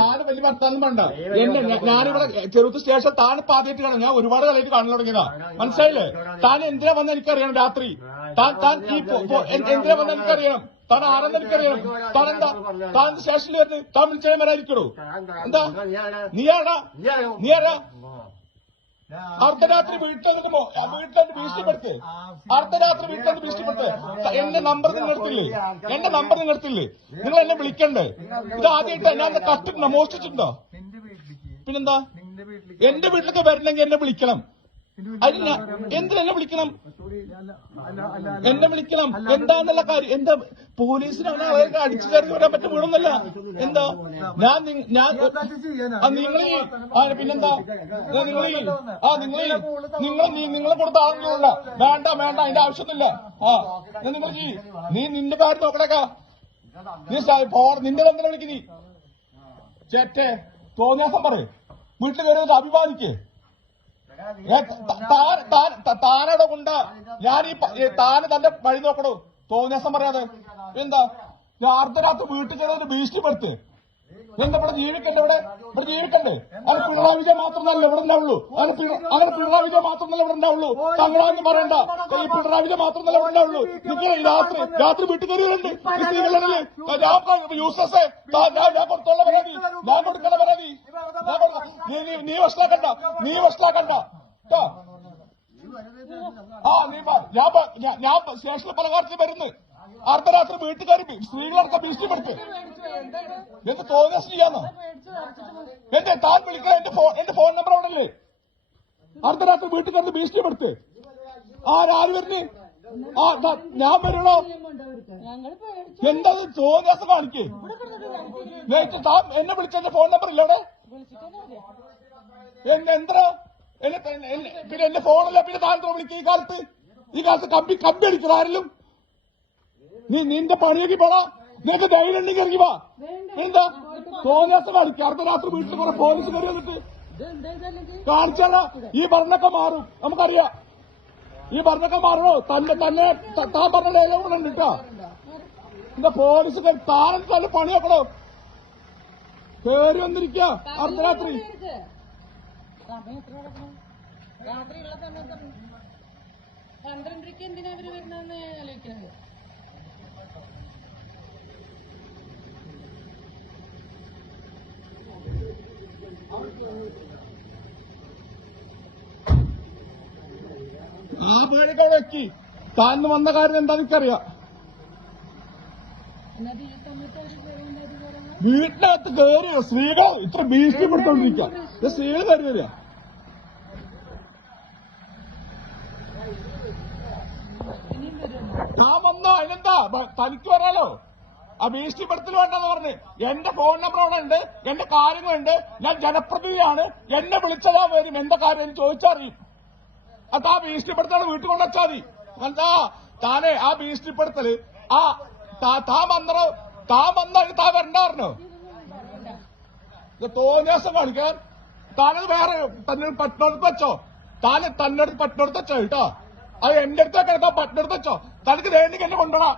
താന് വലിയ വർത്താനം വേണ്ട എന്നെ ഞാനിവിടെ ചെറുത്ത് സ്റ്റേഷൻ താൻ ആദ്യമായിട്ട് കാണാം ഞാൻ ഒരുപാട് കളയിട്ട് കാണാൻ തുടങ്ങിയതാ. മനസ്സിലായില്ലേ? താൻ എന്തിനാ വന്ന എനിക്കറിയണം രാത്രി? താൻ താൻ ഈ എന്തിനാ വന്ന എനിക്കറിയണം? താൻ ആരെന്ന് എനിക്കറിയണം. താൻ എന്താ താൻ സ്റ്റേഷനിൽ വരുന്നത് താൻ വിളിച്ചാൽ വരാതിരിക്കണോ എന്താ? നീ ആടാ നീ ആരാ? അർദ്ധരാത്രി വീട്ടിൽ വീട്ടിൽ ഭീഷണിപ്പെടുത്ത് രാത്രി വീട്ടിൽ ഭീഷണിപ്പെടുത്ത് എന്റെ നമ്പർ നിങ്ങൾ എടുത്തില്ലേ? എന്റെ നമ്പർ നിങ്ങൾ എടുത്തില്ലേ? നിങ്ങൾ എന്നെ വിളിക്കണ്ടേ? ഇത് ആദ്യമായിട്ട് ഞാൻ കത്തിട്ടുണ്ടോ മോഷ്ടിച്ചിട്ടുണ്ടോ പിന്നെന്താ? എന്റെ വീട്ടിലൊക്കെ വരണമെങ്കിൽ എന്നെ വിളിക്കണം. വിളിക്കണം അല്ല അല്ല അല്ല എന്നെ വിളിക്കണം. എന്താന്നുള്ള കാര്യം എന്താ പോലീസിന് അവനെ ആളുകൾക്ക് അടിച്ചു കയറി വരാൻ പറ്റും വീണൊന്നല്ല എന്താ ഞാൻ ഞാൻ നിങ്ങൾ പിന്നെന്താ നിങ്ങൾ ആ നിങ്ങൾ നിങ്ങൾ നിങ്ങൾ കൊടുത്ത ആളുകളുണ്ട വേണ്ട വേണ്ട അതിന്റെ ആവശ്യമൊന്നുമില്ല ആ നിങ്ങൾ നീ നിന്റെ കാര്യം നോക്കണേക്കാ നീ നിന്റെ എന്തിനാ വിളിക്കുന്നീ ചേറ്റെ തോന്നിയാസം പറ വീട്ടിൽ കയറി അഭിമാനിക്ക്. ഏ, താൻ- താൻ- ഞാൻ ഈ താന് തന്റെ വഴി നോക്കണോ. തോന്നിയാസം പറയാതെ. എന്താ? ഞാൻ അർദ്ധരാത്രി വീട്ടിൽ കയറി ഒരു ഭീഷണിപ്പെടുത്ത്. എന്താ ഇവിടെ ജീവിക്കണ്ടേ ഇവിടെ? ഇവിടെ ജീവിക്കണ്ടേ? അങ്ങനെ പിണറായി വിജയൻ മാത്രമല്ല ഇവിടെ ഉണ്ടാവുള്ളൂ. അങ്ങനെ അങ്ങനെ പിണറായി വിജയൻ മാത്രമല്ല ഇവിടെ ഉണ്ടാവുള്ളൂ. തങ്ങളാന്ന് പറയണ്ട. ഈ പിണറായി വിജയൻ മാത്രമല്ല ഇവിടെ ഉണ്ടാവുള്ളൂ. നിങ്ങൾ രാത്രി രാത്രി വീട്ടിൽ കയറിയുണ്ട് ഞാൻ യൂസസ് ഞാൻ കൊടുത്തോളാം പരാതി. ഞാൻ കൊടുക്കുന്ന പരാതി. നീ- വഷളാക്കണ്ട. നീ വഷളാക്കണ്ട. ആ നീ. ഞാൻ ഞാൻ- സ്റ്റേഷനിൽ കാര്യത്തിൽ വരുന്നു. അർദ്ധരാത്രി വീട്ടുകാർ സ്ത്രീകളൊക്കെ ഭീഷണിപ്പെടുത്തി എന്ത് തോന്നിയ ചെയ്യാന്നോ എന്റെ താൻ വിളിക്കാൻ എന്റെ ഫോൺ എന്റെ ഫോൺ നമ്പർ അവിടെ അല്ലേ അർദ്ധരാത്രി വീട്ടുകാരുടെ ഭീഷണിപ്പെടുത്ത് ആരാര് വരുന്നേ? ആ ഞാൻ വരണോ? എന്താ തോന്നിയാസം കാണിക്കേ. താൻ എന്നെ വിളിച്ച എന്റെ ഫോൺ നമ്പർ ഇല്ല അവിടെ? എന്നെ എന്താ എന്നെ പിന്നെ എന്റെ ഫോണല്ല പിന്നെ താൻ വിളിക്കും ഈ കാലത്ത്? ഈ കാലത്ത് കമ്പി കമ്പി അടിക്കണം ആരെങ്കിലും? നീ നിന്റെ പണിയൊക്കെ പോടാ നിനക്ക് ധൈര്യം ഉണ്ടെങ്കിൽ ഇറങ്ങി വാ. എന്താ? തോന്നിയാസം കളിക്കുക രാത്രി വീട്ടിൽ കുറെ പോലീസ് കയറി വന്നിട്ട്. കാണിച്ചാല ഈ ഭരണൊക്കെ മാറും. നമുക്കറിയാം. ഈ ഭരണൊക്കെ മാറണോ? തന്നെ തന്നെ താൻ പറഞ്ഞ ഡയലോഗ് ഉണ്ട് കേട്ടോ. എന്താ പോലീസ് കയറി താൻ തന്നെ പണിയാക്കണോ കയറി വന്നിരിക്ക അർദ്ധരാത്രി. രാത്രി ഉള്ള രാത്രിയുള്ള സമയത്ത് പന്ത്രണ്ടരയ്ക്ക് എന്തിനാ അവർ വരുന്നതെന്ന് ആലോചിക്കുന്നത് ഈ പേടിക്ക വെക്കി. താൻ വന്ന കാര്യം എന്താന്ന് എനിക്കറിയാം. വീട്ടിനകത്ത് കയറിയോ സ്ത്രീകൾ ഇത്ര ഭീഷണിപ്പെടുത്തോണ്ടിരിക്കുക സ്ത്രീകൾ കയറി വരിക. ഞാൻ വന്നോ? അതിനെന്താ? തനിക്ക് വരാലോ ആ ഭീഷണിപ്പെടുത്തൽ വേണ്ടെന്ന് പറഞ്ഞ് എന്റെ ഫോൺ നമ്പർ അവിടെ ഉണ്ട് എന്റെ കാര്യങ്ങളുണ്ട് ഞാൻ ജനപ്രതിനിധിയാണ് എന്നെ വിളിച്ചതാ വരും. എന്റെ കാര്യം? ചോദിച്ചറിയും അത് ആ ഭീഷണിപ്പെടുത്തൽ വീട്ടിൽ കൊണ്ടുവച്ചാൽ മതി. എന്താ താനെ ആ ഭീഷണിപ്പെടുത്തൽ ആ താ- വന്നോ താൻ വന്ന താ വരണ്ടായിരുന്നോ ഇത് തോന്നിയാസം കാണിക്കാൻ. താനത് വേറെ തന്നെ പട്ടണത്ത് വെച്ചോ? താന് തന്നെ പട്ടണത്ത് വെച്ചോ കേട്ടോ? അത് എന്റെ അടുത്ത് എടുത്താ പട്ടണത്ത് വെച്ചോ? തനിക്ക് വേണ്ടി എന്നെ കൊണ്ടുപോടാ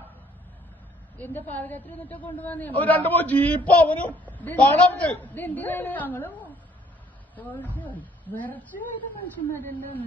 കൊണ്ടുപോകാൻ രണ്ടു മൂന്ന് ജീപ്പ് അവനും വിറച്ചു പോയത് മനുഷ്യന്മാരെല്ലാം?